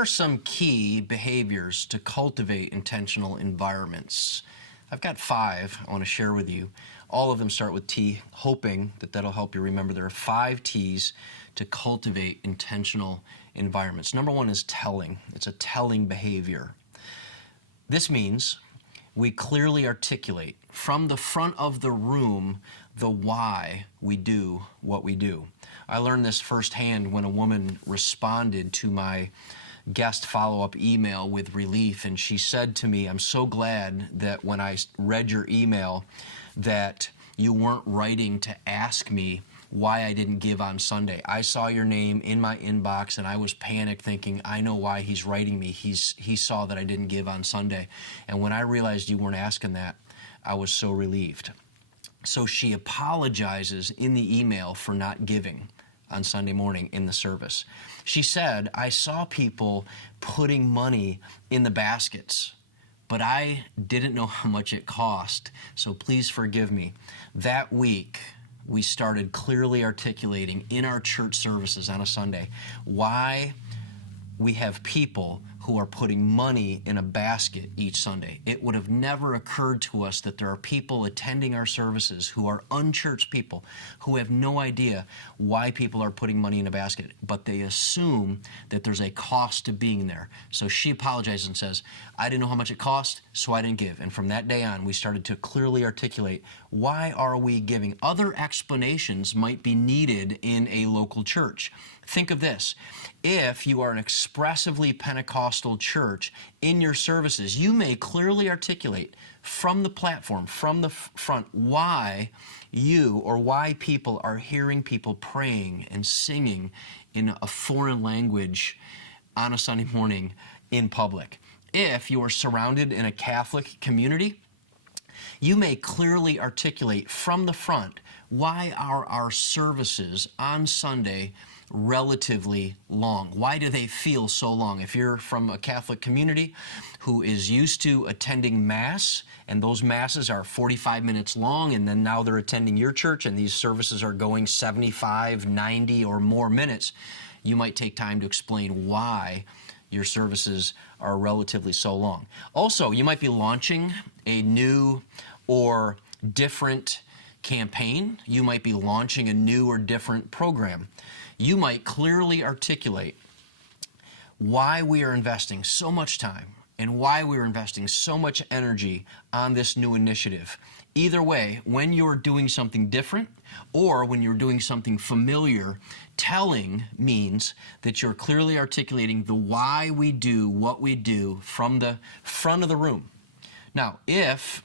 are some key behaviors to cultivate intentional environments? I've got 5 I want to share with you. All of them start with T, hoping that that'll help you remember. There are 5 T's to cultivate intentional environments. Number 1 is telling. It's a telling behavior. This means we clearly articulate from the front of the room the why we do what we do. I learned this firsthand when a woman responded to my guest follow-up email with relief, and she said to me, "I'm so glad that when I read your email that you weren't writing to ask me why I didn't give on Sunday. I saw your name in my inbox and I was panicked thinking, I know why he's writing me. He saw that I didn't give on Sunday. And when I realized you weren't asking that, I was so relieved." So she apologizes in the email for not giving on Sunday morning in the service. She said, "I saw people putting money in the baskets, but I didn't know how much it cost, so please forgive me." That week, we started clearly articulating in our church services on a Sunday why we have people who are putting money in a basket each Sunday. It would have never occurred to us that there are people attending our services who are unchurched people who have no idea why people are putting money in a basket, but they assume that there's a cost to being there. So she apologizes and says, "I didn't know how much it cost, so I didn't give." And from that day on, we started to clearly articulate, why are we giving? Other explanations might be needed in a local church. Think of this. If you are an expressively Pentecostal church, in your services, you may clearly articulate from the platform, from the front, why you or why people are hearing people praying and singing in a foreign language on a Sunday morning in public. If you are surrounded in a Catholic community, you may clearly articulate from the front, why are our services on Sunday relatively long? Why do they feel so long? If you're from a Catholic community who is used to attending Mass, and those Masses are 45 minutes long, and then now they're attending your church, and these services are going 75, 90, or more minutes, you might take time to explain why your services are relatively so long. Also, you might be launching a new or different campaign. You might be launching a new or different program. You might clearly articulate why we are investing so much time and why we are investing so much energy on this new initiative. Either way, when you're doing something different or when you're doing something familiar, telling means that you're clearly articulating the why we do what we do from the front of the room. Now, if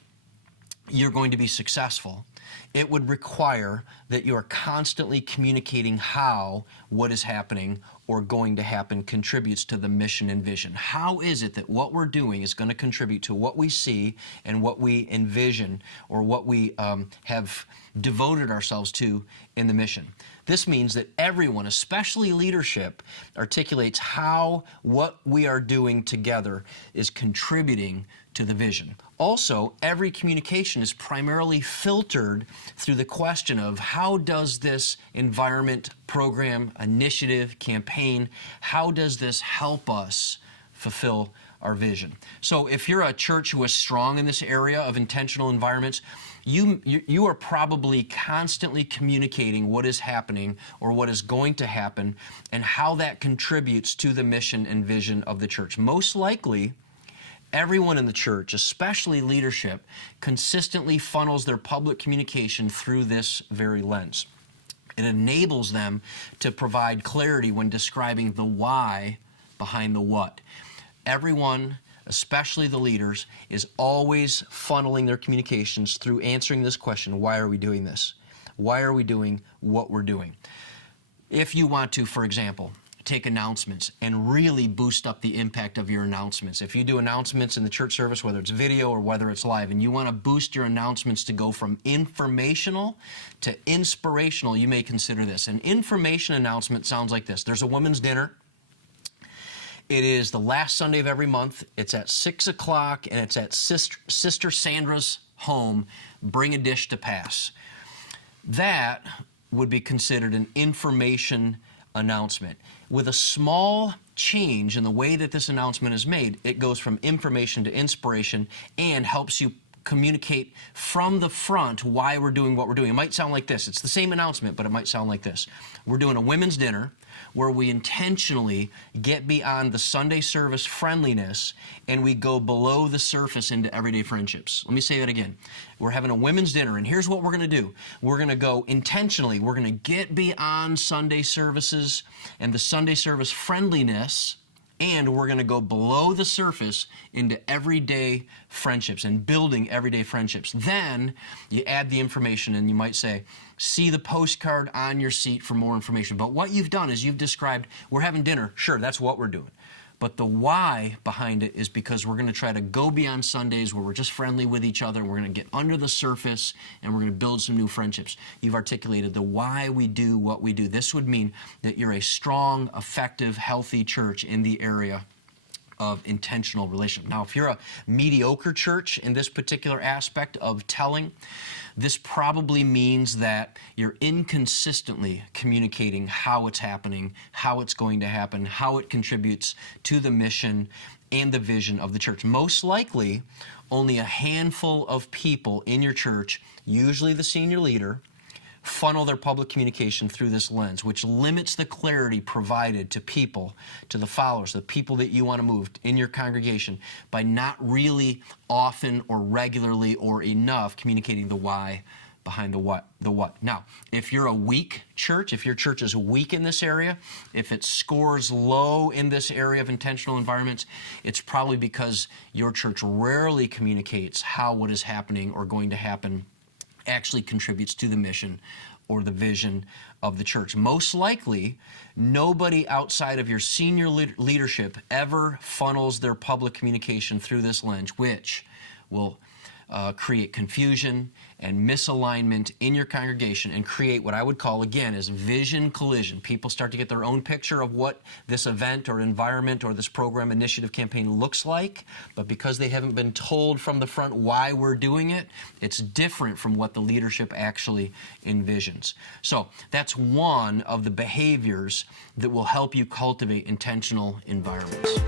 you're going to be successful, it would require that you are constantly communicating how what is happening or going to happen contributes to the mission and vision. How is it that what we're doing is going to contribute to what we see and what we envision or what we have devoted ourselves to in the mission? This means that everyone, especially leadership, articulates how what we are doing together is contributing to the vision. Also, every communication is primarily filtered through the question of how does this environment, program, initiative, campaign, how does this help us fulfill our vision? So if you're a church who is strong in this area of intentional environments, you are probably constantly communicating what is happening or what is going to happen and how that contributes to the mission and vision of the church. Most likely, everyone in the church, especially leadership, consistently funnels their public communication through this very lens. It enables them to provide clarity when describing the why behind the what. Everyone, especially the leaders, is always funneling their communications through answering this question, why are we doing this? Why are we doing what we're doing? If you want to, for example, take announcements and really boost up the impact of your announcements. If you do announcements in the church service, whether it's video or whether it's live, and you want to boost your announcements to go from informational to inspirational, you may consider this. An information announcement sounds like this. There's a women's dinner. It is the last Sunday of every month. It's at 6 o'clock, and it's at Sister Sandra's home. Bring a dish to pass. That would be considered an information announcement. With a small change in the way that this announcement is made, it goes from information to inspiration and helps you communicate from the front why we're doing what we're doing. It might sound like this. It's the same announcement, but it might sound like this. We're doing a women's dinner where we intentionally get beyond the Sunday service friendliness and we go below the surface into everyday friendships. Let me say that again. We're having a women's dinner, and here's what we're going to do. We're going to go intentionally. We're going to get beyond Sunday services and the Sunday service friendliness, and we're going to go below the surface into everyday friendships and building everyday friendships. Then you add the information, and you might say, see the postcard on your seat for more information. But what you've done is you've described, we're having dinner. Sure, that's what we're doing. But the why behind it is because we're going to try to go beyond Sundays where we're just friendly with each other. We're going to get under the surface and we're going to build some new friendships. You've articulated the why we do what we do. This would mean that you're a strong, effective, healthy church in the area of intentional relationship. Now, if you're a mediocre church in this particular aspect of telling, this probably means that you're inconsistently communicating how it's happening, how it's going to happen, how it contributes to the mission and the vision of the church. Most likely, only a handful of people in your church, usually the senior leader, funnel their public communication through this lens, which limits the clarity provided to people, to the followers, the people that you want to move in your congregation, by not really often or regularly or enough communicating the why behind the what. Now, if you're a weak church, if your church is weak in this area, if it scores low in this area of intentional environments, it's probably because your church rarely communicates how what is happening or going to happen actually contributes to the mission or the vision of the church. Most likely, nobody outside of your senior leadership ever funnels their public communication through this lens, which will create confusion and misalignment in your congregation and create what I would call, again, is vision collision. People start to get their own picture of what this event or environment or this program, initiative, campaign looks like, but because they haven't been told from the front why we're doing it, it's different from what the leadership actually envisions. So that's one of the behaviors that will help you cultivate intentional environments.